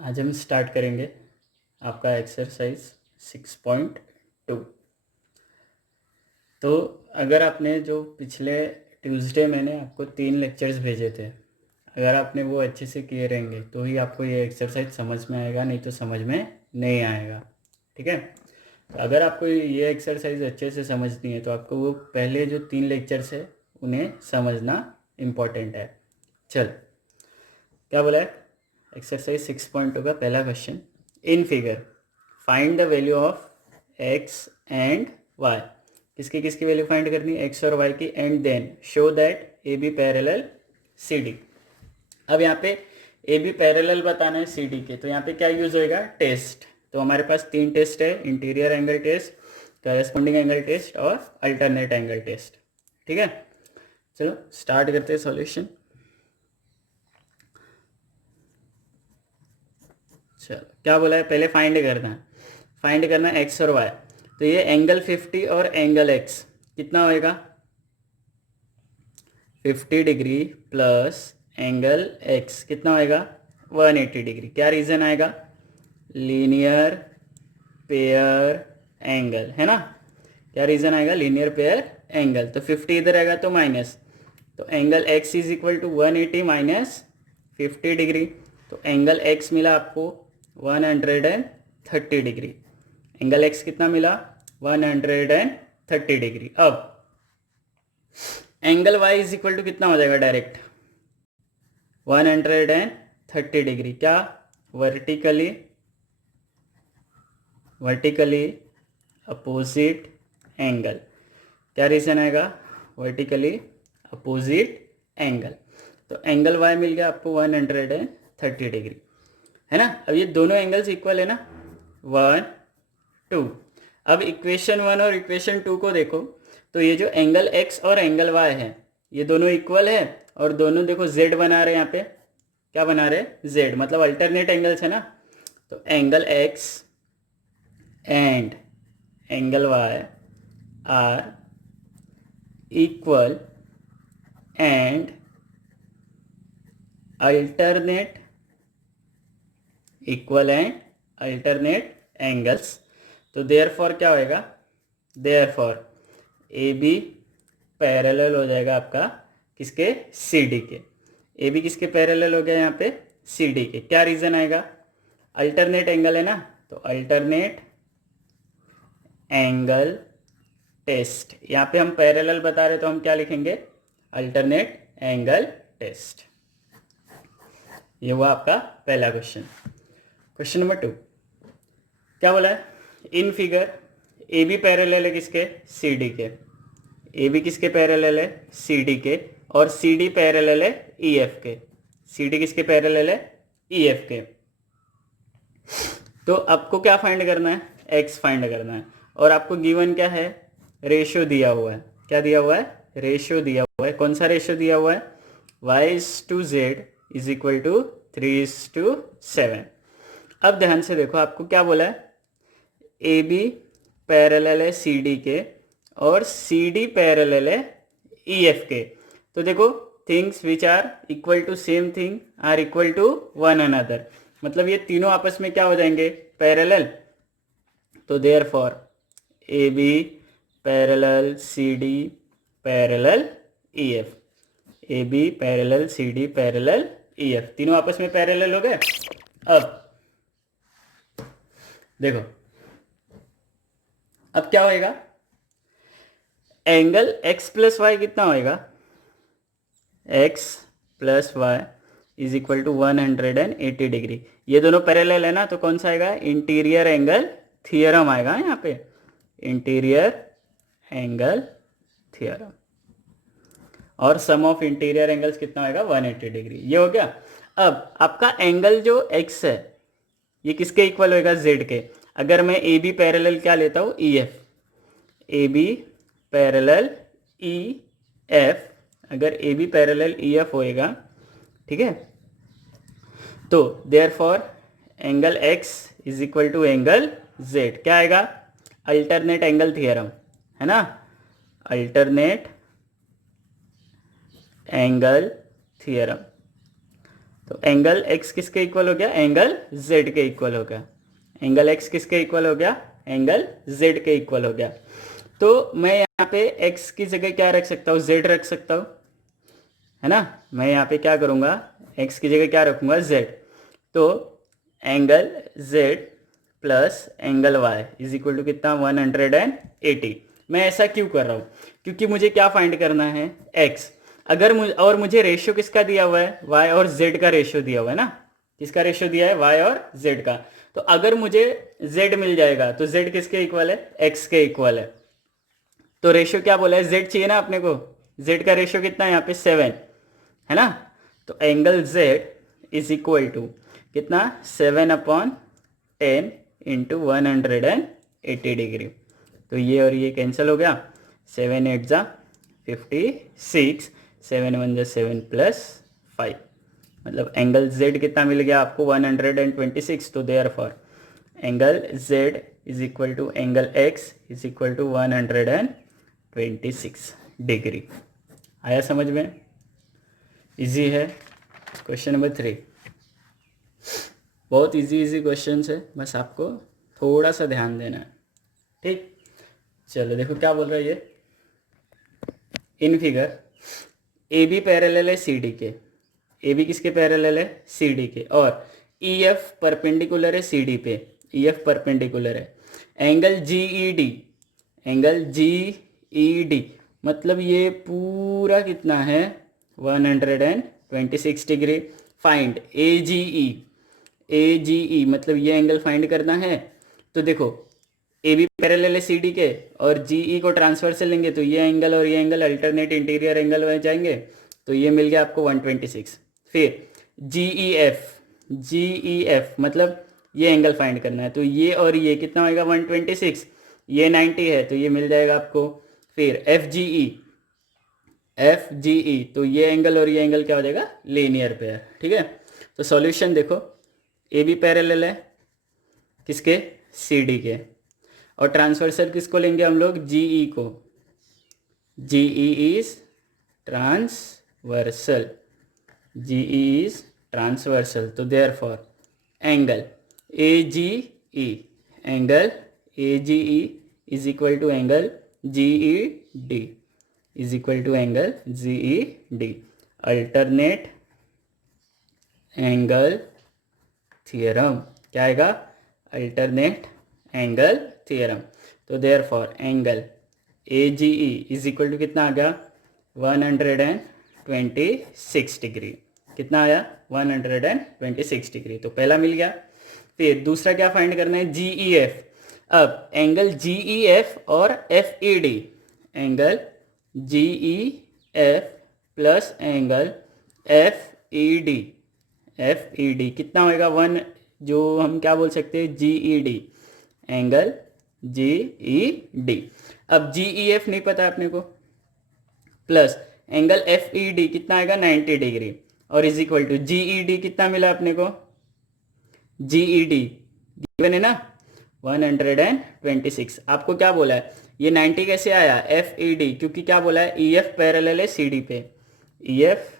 आज हम स्टार्ट करेंगे आपका एक्सरसाइज 6.2। तो अगर आपने जो पिछले ट्यूसडे मैंने आपको 3 लेक्चर्स भेजे थे, अगर आपने वो अच्छे से किए रहेंगे तो ही आपको ये एक्सरसाइज समझ में आएगा, नहीं तो समझ में नहीं आएगा। ठीक है, तो अगर आपको ये एक्सरसाइज अच्छे से समझनी है तो आपको वो पहले जो 3 लेक्चर्स है उन्हें समझना इम्पॉर्टेंट है। चल, क्या बोला है? एक्सरसाइज 6.2 का पहला question, in figure find the value of X and Y. किसकी किसकी वैल्यू फाइंड करनी है? एक्स और वाई की। And then show that A B parallel C D. अब यहाँ पे ए बी पैरेलल बताना है सी डी के, तो यहाँ पे क्या यूज होएगा? टेस्ट। तो हमारे पास 3 टेस्ट है, interior angle test, corresponding angle test और अल्टरनेट एंगल टेस्ट। ठीक है, चलो स्टार्ट करते हैं सॉल्यूशन। चलो, क्या बोला है? पहले फाइंड करना है एक्स और वाई। तो ये एंगल 50 और एंगल एक्स कितना होएगा? 50 डिग्री प्लस एंगल एक्स कितना होएगा? 180 डिग्री। क्या रीज़न आएगा? लीनियर पेयर एंगल, है ना? क्या रीज़न आएगा? Linear pair angle. तो 50 इधर आएगा तो माइनस, तो angle x is equal to 180 minus 50 degree. तो एंगल एक्स मिला आपको 130 डिग्री। एंगल एक्स कितना मिला? 130 डिग्री। अब angle Y is equal to कितना हो जाएगा? Direct 130 degree. क्या? Vertically opposite angle. क्या रीज़न आएगा? Vertically opposite angle. तो एंगल वाई मिल गया आपको 130 डिग्री, है ना? अब ये दोनों एंगल्स इक्वल है ना, 1 2। अब इक्वेशन 1 और इक्वेशन 2 को देखो, तो ये जो एंगल एक्स और एंगल वाई है ये दोनों इक्वल है, और दोनों देखो जेड बना रहे हैं। यहाँ पे क्या बना रहे हैं? जेड, मतलब अल्टरनेट एंगल्स है ना। तो angle X and angle Y are equal and alternate angles. तो देयरफॉर क्या होएगा? देयरफॉर ए बी पैरेलल हो जाएगा आपका किसके? सी डी के। ए बी किसके पैरेलल हो गया यहाँ पे? सी डी के। क्या रीज़न आएगा? अल्टरनेट एंगल है ना, तो अल्टरनेट एंगल टेस्ट। यहाँ पे हम पैरेलल बता रहे तो हम क्या लिखेंगे? Alternate angle test. ये हुआ आपका पहला क्वेश्चन। क्वेश्चन नंबर 2, क्या बोला है? In figure A B parallel है किसके? सी डी के। ए बी किसके पैरेलल है? सी डी के। और सी डी पैरेलल है ई एफ के। सी डी किसके पैरेलल है? ई एफ के। तो आपको क्या फाइंड करना है? एक्स फाइंड करना है। और आपको गिवन क्या है? रेशियो दिया हुआ है। क्या दिया हुआ है? रेशियो दिया हुआ है। कौन सा रेशियो दिया हुआ है? y/z is equal to 3:7। अब ध्यान से देखो, आपको क्या बोला है? ए बी पैरेलल है सी डी के और सी डी पैरेलल है ई एफ के। तो देखो, things which are equal to same thing are equal to one another, मतलब ये तीनों आपस में क्या हो जाएंगे? पैरेलल। तो therefore A B parallel C D parallel E F. A B parallel C D parallel E F, तीनों आपस में पैरेलल हो गए। अब देखो, अब क्या होएगा? एंगल एक्स प्लस वाई कितना होएगा? X plus Y is equal to 180 degree. ये दोनों पैरेलल है ना, तो कौन सा आएगा? इंटीरियर एंगल थियरम आएगा यहाँ पे, इंटीरियर एंगल थियरम। और सम ऑफ इंटीरियर एंगल्स कितना आएगा? 180 डिग्री। ये हो गया। अब आपका एंगल जो एक्स है ये किसके इक्वल होएगा? जेड के। अगर मैं ए बी पैरेलल क्या लेता हूँ? E F. A B parallel E F, अगर A B parallel E F होएगा, ठीक है, तो therefore angle x is equal to angle z. क्या आएगा? अल्टरनेट एंगल थियरम, है ना? Alternate angle theorem. तो एंगल एक्स किसके इक्वल हो गया, एंगल जेड के इक्वल हो गया। एंगल एक्स किसके इक्वल हो गया, एंगल जेड के इक्वल हो गया। तो मैं यहाँ पे एक्स की जगह क्या रख सकता हूँ, जेड रख सकता हूँ, है ना। मैं यहाँ पे क्या करूँगा, एक्स की जगह क्या रखूँगा, जेड। तो angle Z plus angle Y is equal to कितना, 180। मैं ऐसा क्यों कर रहा हूँ, क्योंकि मुझे क्या फाइंड करना है, एक्स। अगर मुझे रेशियो किसका दिया हुआ है, वाई और जेड का रेशियो दिया हुआ है ना। किसका रेशियो दिया है, वाई और जेड का। तो अगर मुझे जेड मिल जाएगा तो जेड किसके इक्वल है, एक्स के इक्वल है। तो रेशियो क्या बोला है, जेड चाहिए ना अपने को। जेड का रेशियो कितना है यहाँ पे, 7 है ना। तो angle Z is equal to कितना, 7/10 इंटू 180 डिग्री। तो ये और ये कैंसिल हो गया, 7 8 जा 56, 7 1 जा 7 प्लस 5, मतलब एंगल जेड कितना मिल गया आपको, 126। तो therefore angle Z is equal to angle x is equal to 126 degree. आया समझ में, इजी है। क्वेश्चन नंबर 3 बहुत इजी क्वेश्चन है, बस आपको थोड़ा सा ध्यान देना है, ठीक। चलो देखो क्या बोल रहा है ये, in figure A B parallel है सी डी के। ए बी किसके पैरेलल है, सी डी के। और ई एफ परपेंडिकुलर है सी डी पे, ई एफ परपेंडिकुलर है। Angle G E D, angle G E D मतलब ये पूरा कितना है, 126 degree. Find A G E, A G ई मतलब ये एंगल फाइंड करना है। तो देखो ए बी पैरेलल है सी डी के और जी ई को ट्रांसफर से लेंगे तो ये एंगल और ये एंगल अल्टरनेट इंटीरियर एंगल बन जाएंगे। तो ये मिल गया आपको 126। फिर जी E F, G E F मतलब ये एंगल फाइंड करना है। तो ये और ये कितना होगा, 126, ये 90 है तो ये मिल जाएगा आपको। फिर F G E, F G E तो ये एंगल और ये एंगल क्या हो जाएगा, लीनियर पेयर, ठीक है। तो सॉल्यूशन देखो, ए बी पैरेलल है किसके, सी डी के। और ट्रांसवर्सल किसको लेंगे हम लोग, जी ई को। G E is transversal, G E is transversal. तो therefore angle A G E, angle A G E is equal to angle G E D, is equal to angle G E D. Alternate angle theorem क्या आएगा, alternate angle theorem. तो therefore angle A G E is equal to कितना आ गया, 126 degree. कितना आया, 126 degree. तो पहला मिल गया। फिर दूसरा क्या फाइंड करना है, जी ई एफ। अब एंगल जी ई एफ और F E D, angle G E F plus angle F E D, F E D कितना होएगा, 1 जो हम क्या बोल सकते हैं, G E D, angle G E D. अब जी ई एफ नहीं पता अपने को, plus angle F E D कितना आएगा, 90 डिग्री। और is equal to G E D कितना मिला अपने को, जी ई डी गिवन है ना 126। आपको क्या बोला है, ये 90 कैसे आया, एफ ई डी, क्योंकि क्या बोला है, ई एफ पैरेलल है सी डी पे, ई एफ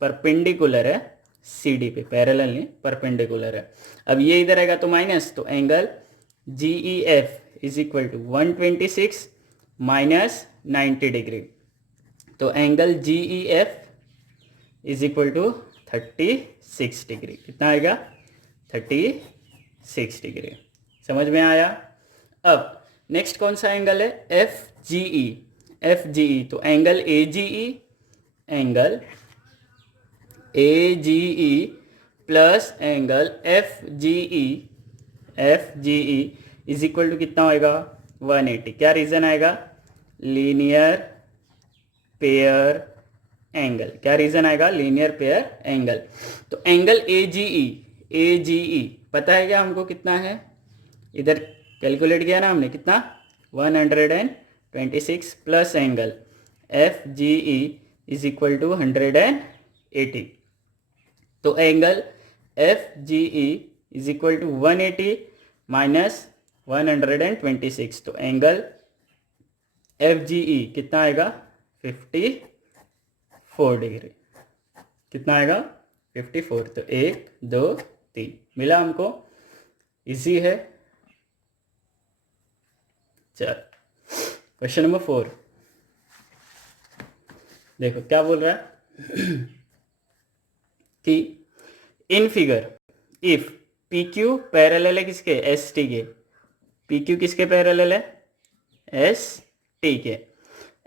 परपेंडिकुलर है सी डी पे, पैरेलल नहीं परपेंडिकुलर है। अब ये इधर आएगा तो माइनस, तो angle G E F is equal to 126 minus 90 degree. तो angle G E F is equal to 36 degree. कितना आएगा, 36 डिग्री। समझ में आया। अब नेक्स्ट कौन सा एंगल है, F G E, F G E तो angle A G E, angle A G E plus angle F G E, F G E is equal to कितना होएगा, 180। क्या रीजन आएगा, लीनियर पेयर एंगल। क्या reason आएगा, linear pair angle. तो angle A G E, A G E पता है क्या हमको कितना है, इधर कैलकुलेट किया ना हमने, कितना 126 plus angle F G E is equal to 180। तो angle F G E is equal to 180 minus 126। तो एंगल एफ जी ई कितना आएगा, 54 डिग्री। कितना आएगा, 54। तो 1 2 3 मिला हमको, इजी है। चल क्वेश्चन नंबर 4 देखो क्या बोल रहा है कि in figure if P Q parallel है किसके, एस टी के, पी क्यू किसके पैरेलल है, एस टी के,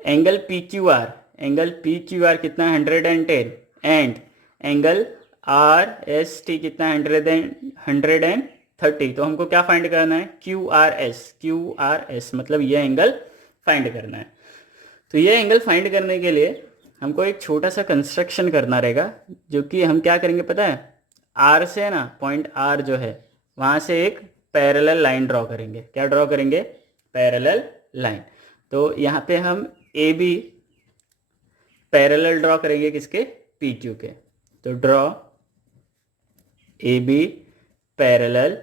एंगल पी क्यू आर कितना 110 and angle R S T कितना 130। तो हमको क्या फाइंड करना है, क्यू आर एस मतलब ये एंगल फाइंड करना है। तो ये एंगल फाइंड करने के लिए हमको एक छोटा सा कंस्ट्रक्शन करना रहेगा, जो कि हम क्या करेंगे पता है, आर से ना, पॉइंट आर जो है वहाँ से एक पैरेलल लाइन ड्रॉ करेंगे। क्या ड्रॉ करेंगे, पैरेलल लाइन। तो यहाँ पे हम ए बी पैरेलल ड्रॉ करेंगे किसके, पी क्यू के। तो draw A B parallel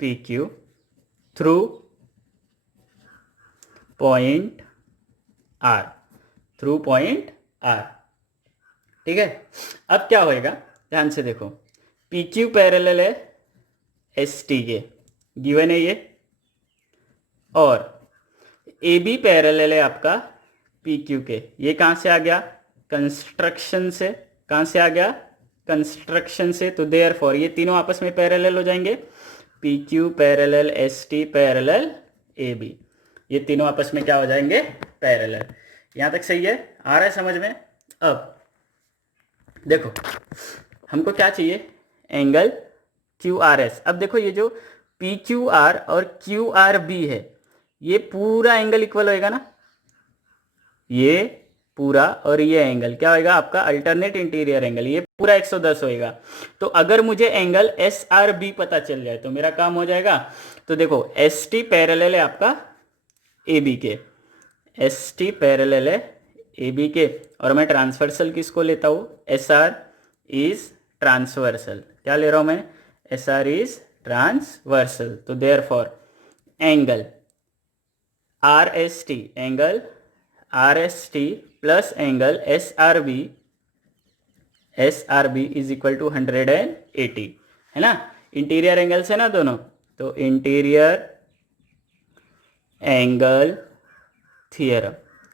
P Q through point R, ठीक है। अब क्या होएगा, ध्यान से देखो, पी क्यू पैरेलल है एस टी के, गिवन है ये, और ए बी पैरेलल है आपका पी क्यू के। ये कहाँ से आ गया, कंस्ट्रक्शन से। कहाँ से आ गया, कंस्ट्रक्शन से। तो देयरफॉर ये तीनों आपस में पैरेलल हो जाएंगे, P Q parallel S T parallel A B, ये तीनों आपस में क्या हो जाएंगे, पैरेलल। यहाँ तक सही है, आ रहा है समझ में। अब देखो हमको क्या चाहिए, एंगल क्यू आर एस। अब देखो ये जो पी क्यू आर और क्यू आर बी है, ये पूरा एंगल इक्वल होएगा ना, ये पूरा और ये एंगल क्या होएगा आपका, अल्टरनेट इंटीरियर एंगल, ये पूरा 110 होएगा। तो अगर मुझे एंगल एस आर बी पता चल जाए तो मेरा काम हो जाएगा। तो देखो एस टी पैरेलल है आपका ए बी के, एस टी पैरेलल है ए बी के, और मैं ट्रांसवर्सल किसको लेता हूँ, एस आर इज ट्रांसवर्सल। क्या ले रहा हूँ मैं, एस आर इज ट्रांसवर्सल। तो therefore angle R S T, angle R S T plus angle S R B is equal to 180, है ना। इंटीरियर एंगल से ना दोनों, तो इंटीरियर एंगल थियरम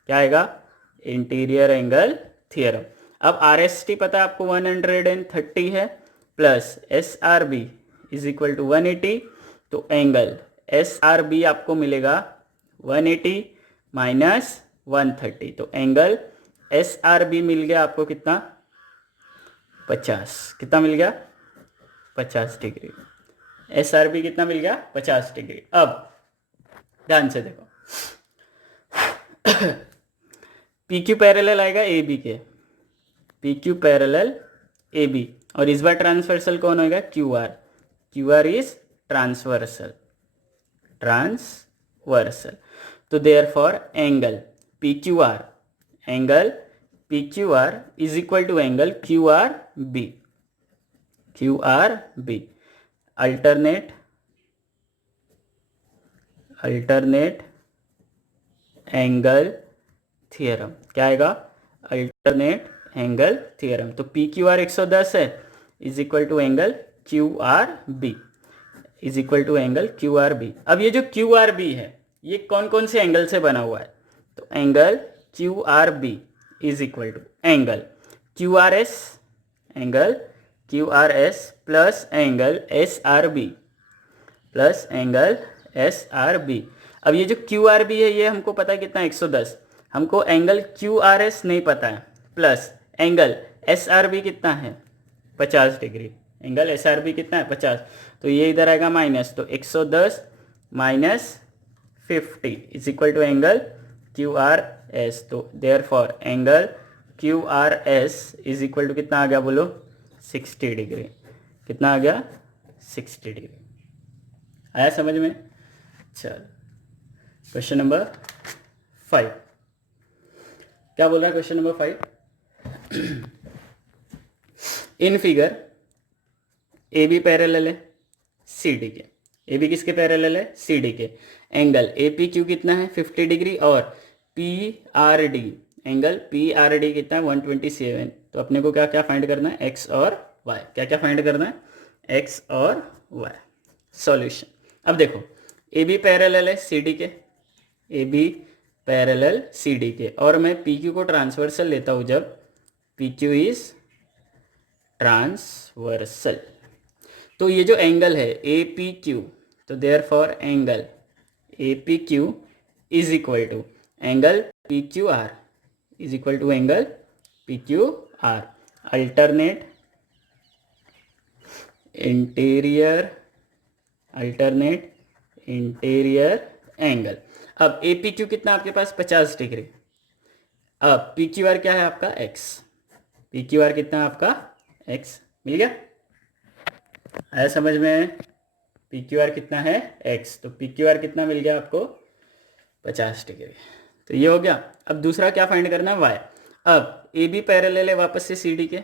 क्या आएगा, इंटीरियर एंगल थियरम। अब आर एस टी पता है आपको 130 है, plus S R B is equal to 180। तो एंगल एस आर बी आपको मिलेगा 180 माइनस 130। तो एंगल एस आर बी मिल गया आपको कितना, 50। कितना मिल गया, 50 डिग्री। एस आर बी कितना मिल गया, 50 डिग्री। अब ध्यान से देखो पी क्यू पैरेलल आएगा ए बी के, P Q parallel A B, और इस बार ट्रांसवर्सल कौन होएगा, क्यू आर इज ट्रांसवर्सल। तो therefore angle P Q R is equal to angle Q R B. Alternate angle theorem क्या आएगा, अल्टरनेट एंगल थियरम। तो पी क्यू आर 110 है, is equal to angle Q R B, is equal to angle Q R B. अब ये जो Q R B है ये कौन कौन से एंगल से बना हुआ है, तो angle Q R B is equal to angle Q R S plus angle S R B. अब ये जो क्यू आर बी है ये हमको पता है कितना, 110। हमको एंगल क्यू आर एस नहीं पता है, plus angle S R B कितना है, 50 degree. Angle S R B कितना है, 50। तो ये इधर आएगा माइनस, तो 110 minus 50 is equal to angle Q R S. तो therefore angle Q R S is equal to कितना आ गया बोलो, 60 डिग्री। कितना आ गया, 60 डिग्री। आया समझ में। चल क्वेश्चन नंबर 5 क्या बोल रहा है, question number 5 in figure A B parallel है सी डी के, ए बी किसके पैरेलल है, सी डी के। एंगल ए पी क्यू कितना है, 50 डिग्री, और P R D, angle P R D कितना है, 127। तो अपने को क्या क्या फाइंड करना है, एक्स और वाई। क्या क्या फाइंड करना है? एक्स और वाई। सॉल्यूशन। अब देखो ए बी पैरेलल है सी डी के, A B parallel C D के, और मैं पी क्यू को ट्रांसवर्सल लेता हूँ जब पी क्यू इज ट्रांसवर्सल, तो ये जो एंगल है ए पी क्यू, तो therefore angle A P Q is equal to angle P Q R, is equal to angle P Q R. Alternate interior angle. अब A P Q कितना आपके पास 50 degree. अब P Q R क्या है आपका? एक्स। पी क्यू आर कितना है आपका? एक्स। मिल गया? आया समझ में? पी क्यू आर कितना है? एक्स। तो पी क्यू आर कितना मिल गया आपको? 50 डिग्री। तो ये हो गया। अब दूसरा क्या फाइंड करना है? वाई। अब ए बी पैरेलल है वापस से सी डी के,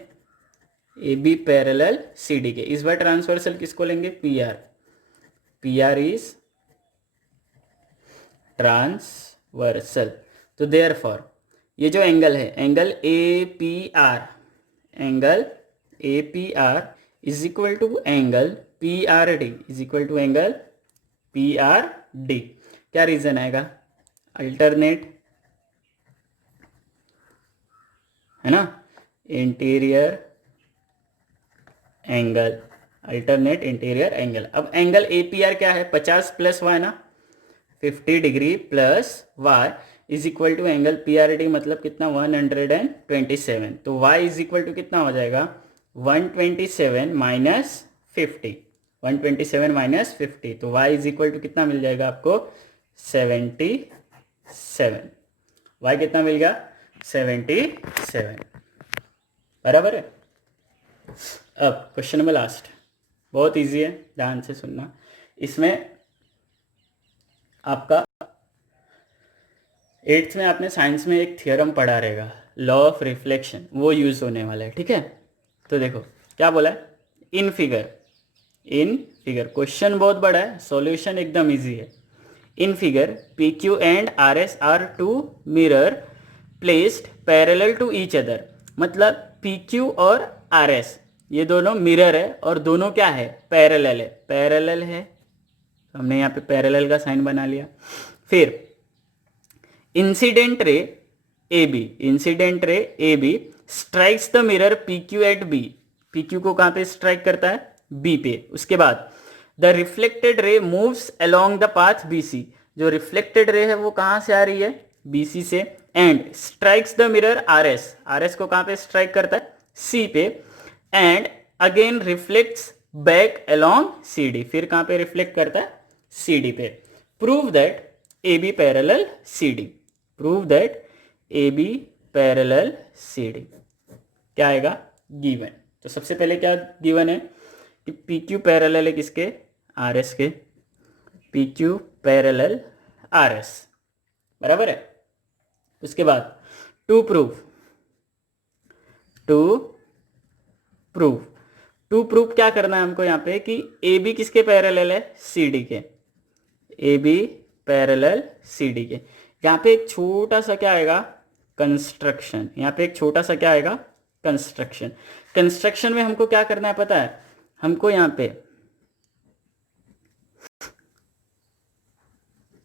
A B parallel C D के, इस बार ट्रांसवर्सल किसको लेंगे? P R. P R is transversal. तो देयरफॉर ये जो एंगल है, angle A P R, angle A P R is equal to angle P R D, is equal to angle P R D. क्या reason आएगा? Alternate, है ना, interior angle, alternate interior angle. अब angle A P R क्या है? 50 plus Y ना, 50 degree plus Y is equal to angle P R D, मतलब कितना? 127। तो वाई इज इक्वल टू कितना हो जाएगा? 127 माइनस 50, 127 माइनस 50, तो वाई इज इक्वल टू कितना मिल जाएगा आपको? 77। वाई कितना मिल गया? 77। बराबर है। अब क्वेश्चन नंबर लास्ट, बहुत इजी है, ध्यान से सुनना। इसमें आपका 8th में आपने साइंस में एक थियरम पढ़ा रहेगा, लॉ ऑफ रिफ्लेक्शन, वो यूज होने वाला है। ठीक है, तो देखो क्या बोला है? इन फिगर क्वेश्चन बहुत बड़ा है, सॉल्यूशन एकदम इजी है। In figure P Q and R S are two mirror placed parallel to each other, मतलब पी क्यू और आर एस ये दोनों मिरर है और दोनों क्या है? पैरेलल है। पैरेलल है तो हमने यहाँ पे पैरेलल का साइन बना लिया। फिर incident ray A B strikes the mirror P Q at B, P Q को कहाँ पे स्ट्राइक करता है? बी पे। उसके बाद the reflected ray moves along the path B C, जो रिफ्लेक्टेड रे है वो कहाँ से आ रही है? बी सी से। And strikes the mirror R S, R S को कहाँ पे स्ट्राइक करता है? सी पे। And again reflects back along C D, फिर कहाँ पे रिफ्लेक्ट करता है? सी डी पे। Prove that A B parallel C D, prove that A B parallel C D. क्या आएगा? गिवन। तो सबसे पहले क्या गिवन है कि पी क्यू पैरेलल है किसके? आर एस के। P Q parallel R S, बराबर है। उसके बाद टू प्रूव क्या करना है हमको यहाँ पे कि ए बी किसके पैरेलल है? सी डी के। A B parallel C D के। यहाँ पे एक छोटा सा क्या आएगा? कंस्ट्रक्शन। यहाँ पे एक छोटा सा क्या आएगा? कंस्ट्रक्शन। कंस्ट्रक्शन में हमको क्या करना है पता है? हमको यहाँ पे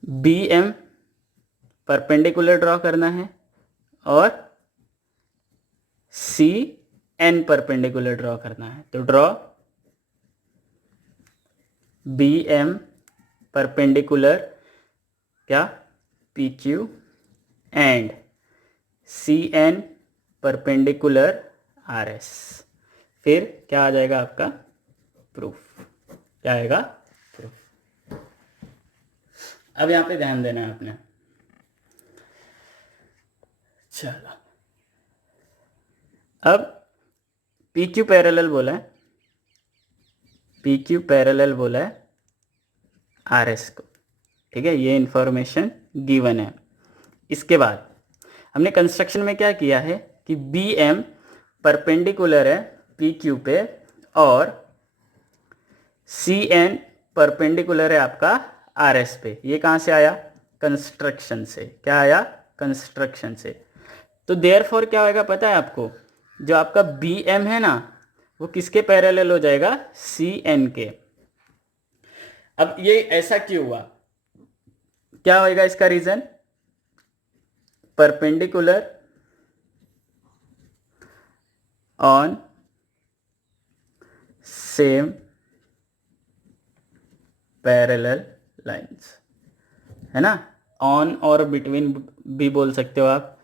बी एम परपेंडिकुलर ड्रॉ करना है और सी एन परपेंडिकुलर ड्रॉ करना है। तो ड्रॉ बी एम परपेंडिकुलर क्या? P Q and C N perpendicular R S. फिर क्या आ जाएगा आपका? प्रूफ। क्या आएगा? प्रूफ। अब यहां पे ध्यान देना है आपने। चलो, अब पी क्यू पैरेलल बोला है, पी क्यू पैरेलल बोला है आर एस को। ठीक है, ये इंफॉर्मेशन गिवन है। इसके बाद हमने कंस्ट्रक्शन में क्या किया है कि बी एम परपेंडिकुलर है पी क्यू पे और सी एन परपेंडिकुलर है आपका आर एस पे। ये कहाँ से आया? कंस्ट्रक्शन से। क्या आया? कंस्ट्रक्शन से। तो देयरफॉर क्या होगा पता है आपको? जो आपका बी एम है ना, वो किसके पैरेलल हो जाएगा, सी एन के। अब ये ऐसा क्यों हुआ, क्या होएगा इसका reason, perpendicular on same parallel lines, है ना। ऑन और बिटवीन भी बोल सकते हो आप,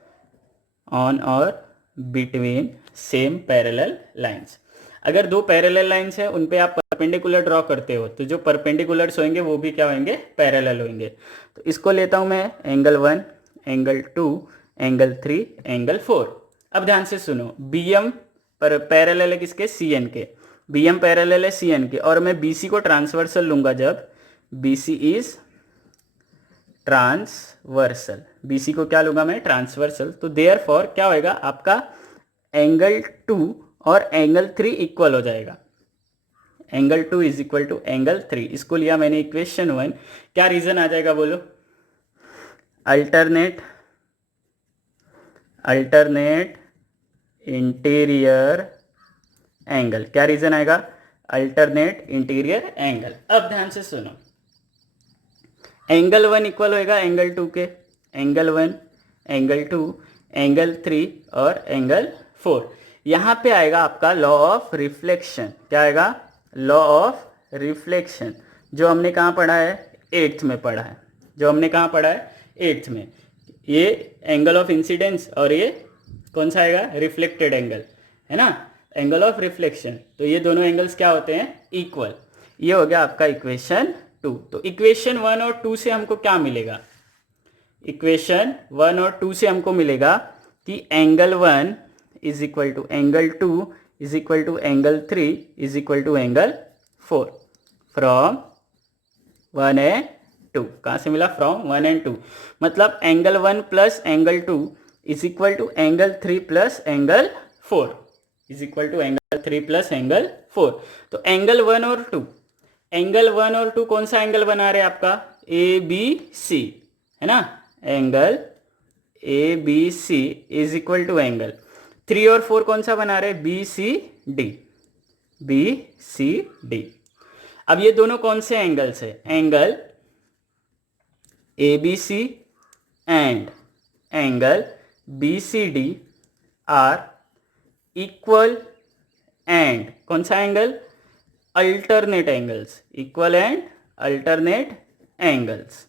ऑन और बिटवीन सेम पैरेलल लाइंस। अगर दो पैरेलल लाइंस है उन पे आप परपेंडिकुलर ड्रॉ करते हो तो जो परपेंडिकुलर्स होंगे वो भी क्या होंगे, पैरेलल होंगे। तो इसको लेता हूं मैं एंगल 1, एंगल 2, एंगल 3, एंगल 4। अब ध्यान से सुनो, बी एम पर पैरेलल है किसके, सी एन के, बी एम पैरेलल है सी एन के, और मैं बी सी को ट्रांसवर्सल लूंगा जब B C is transversal, BC को क्या लूंगा मैं, ट्रांसवर्सल। तो देयरफॉर क्या होएगा आपका, एंगल 2 और एंगल 3 इक्वल हो जाएगा, angle 2 is equal to angle 3। इसको लिया मैंने इक्वेशन 1। क्या रीजन आ जाएगा बोलो, अल्टरनेट इंटीरियर एंगल। क्या रीजन आएगा, अल्टरनेट इंटीरियर एंगल। अब ध्यान से सुनो, एंगल 1 इक्वल होएगा एंगल 2 के, एंगल 1, एंगल 2, एंगल 3 और एंगल 4। यहाँ पे आएगा आपका लॉ ऑफ रिफ्लेक्शन। क्या आएगा, लॉ ऑफ रिफ्लेक्शन, जो हमने कहाँ पढ़ा है, 8th में पढ़ा है, जो हमने कहाँ पढ़ा है, 8th में। ये एंगल ऑफ इंसिडेंस और ये कौन सा आएगा, रिफ्लेक्टेड एंगल, है ना, एंगल ऑफ रिफ्लेक्शन। तो ये दोनों एंगल्स क्या होते हैं, इक्वल। ये हो गया आपका इक्वेशन 2। तो इक्वेशन 1 और 2 से हमको क्या मिलेगा, इक्वेशन 1 और 2 से हमको मिलेगा कि angle 1 is equal to angle 2 is equal to angle 3 is equal to angle 4 from 1 and 2। कहाँ से मिला, फ्रॉम 1 एंड 2। मतलब angle 1 plus angle 2 is equal to angle 3 plus angle 4 is equal to angle 3 plus angle 4। तो angle 1 और 2, angle 1 और 2 कौन सा angle बना रहे हैं आपका, ए बी सी, है ना। Angle A B C is equal to angle 3 और 4 कौन सा बना रहे हैं, B C D, B C D. अब ये दोनों कौन से एंगल्स है, angle A B C and angle B C D are equal and कौन सा angle, alternate angles, equal and alternate angles.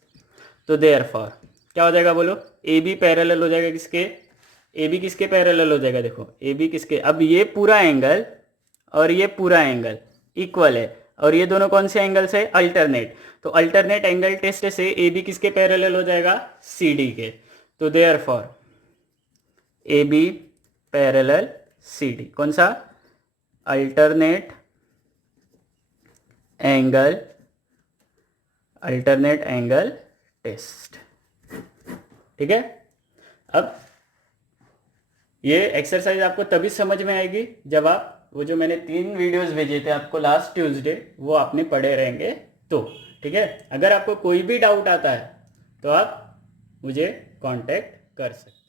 तो देयरफॉर क्या हो जाएगा बोलो, ए बी पैरेलल हो जाएगा किसके, ए बी किसके पैरेलल हो जाएगा, देखो ए बी किसके, अब ये पूरा एंगल और ये पूरा एंगल इक्वल है, और ये दोनों कौन से एंगल्स है, अल्टरनेट। तो अल्टरनेट एंगल टेस्ट से ए बी किसके पैरेलल हो जाएगा, सी डी के। तो therefore A B parallel C D, कौन सा, अल्टरनेट एंगल टेस्ट। ठीक है। अब ये एक्सरसाइज आपको तभी समझ में आएगी जब आप वो जो मैंने 3 वीडियोस भेजे थे आपको लास्ट ट्यूसडे, वो आपने पढ़े रहेंगे तो। ठीक है। अगर आपको कोई भी डाउट आता है तो आप मुझे कांटेक्ट कर सकते हैं।